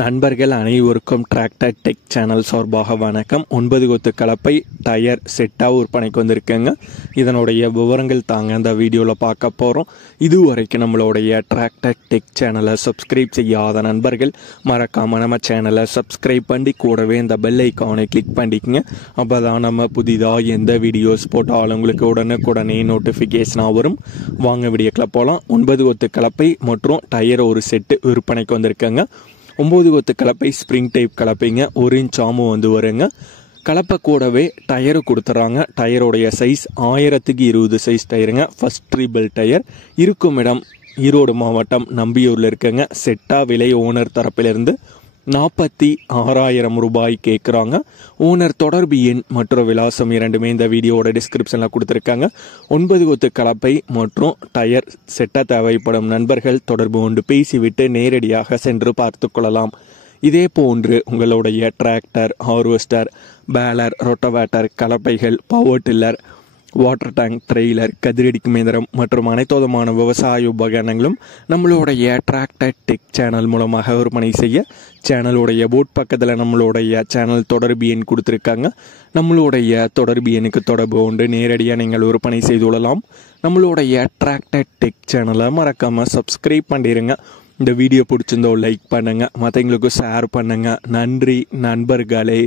நண்பர்கள் அனைவருக்கும் tractor tech channel சார்பாக வணக்கம். 9 கொத்து கலப்பை டயர் செட்டாக விற்பனைக்கு வந்திருக்கேங்க. இதனுடைய விவரங்கள் தாங்க அந்த வீடியோவில் பார்க்க போகிறோம். இதுவரைக்கும் நம்மளுடைய டிராக்டர் டெக் சேனலை சப்ஸ்கிரைப் செய்யாத நண்பர்கள் மறக்காமல் நம்ம சேனலை சப்ஸ்கிரைப் பண்ணி கூடவே இந்த பெல் ஐக்கானை கிளிக் பண்ணிக்கங்க. அப்போ தான் நம்ம புதிதாக எந்த வீடியோஸ் போட்டாலும் உங்களுக்கு உடனுக்குடனே நோட்டிஃபிகேஷனாக வரும். வாங்க வீடியோக்கில் போகலாம். 9 கொத்து கலப்பை மற்றும் டயர் ஒரு செட்டு விற்பனைக்கு வந்திருக்கேங்க. 9 கொத்து கலப்பை ஸ்ப்ரிங் டைப் கலப்பைங்க. 1 இன்ச் ஆமு வந்து வருங்க. கலப்பை கூடவே டயரு கொடுத்துட்றாங்க. டயருடைய சைஸ் 1020 சைஸ் டயருங்க. First triple tyre. இருக்கும் இடம் ஈரோடு மாவட்டம் நம்பியூரில் இருக்குங்க. செட்டா விலை ஓனர் தரப்பிலிருந்து 46,000 ரூபாய் கேட்குறாங்க. ஓனர் தொடர்பு எண் மற்றும் விலாசம் இரண்டுமே இந்த வீடியோட டிஸ்கிரிப்ஷனில் கொடுத்துருக்காங்க. 9 கொத்து கலப்பை மற்றும் டயர் செட்டாக தேவைப்படும் நண்பர்கள் தொடர்பு கொண்டு பேசிவிட்டு நேரடியாக சென்று பார்த்து கொள்ளலாம். இதே போன்று உங்களுடைய டிராக்டர், ஹார்வெஸ்டர், பேலர், ரொட்டவேட்டர், கலப்பைகள், power tiller, water tank, trailer, கதிரடிக்கும் இயந்திரம் மற்றும் அனைத்து விதமான விவசாய உபகரணங்களும் நம்மளுடைய டிராக்டர் டெக் சேனல் மூலமாக விற்பனை செய்ய சேனலுடைய போட் பக்கத்தில் நம்மளுடைய சேனல் தொடர்பு எண் கொடுத்துருக்காங்க. நம்மளுடைய தொடர்பு எண்ணுக்கு தொடர்பு கொண்டு நேரடியாக நீங்கள் விற்பனை செய்து கொள்ளலாம். நம்மளுடைய டிராக்டர் டெக் சேனலை மறக்காமல் சப்ஸ்கிரைப் பண்ணிடுங்க. இந்த வீடியோ பிடிச்சிருந்தோ லைக் பண்ணுங்கள், மற்றவங்களுக்கு ஷேர் பண்ணுங்கள். நன்றி நண்பர்களே.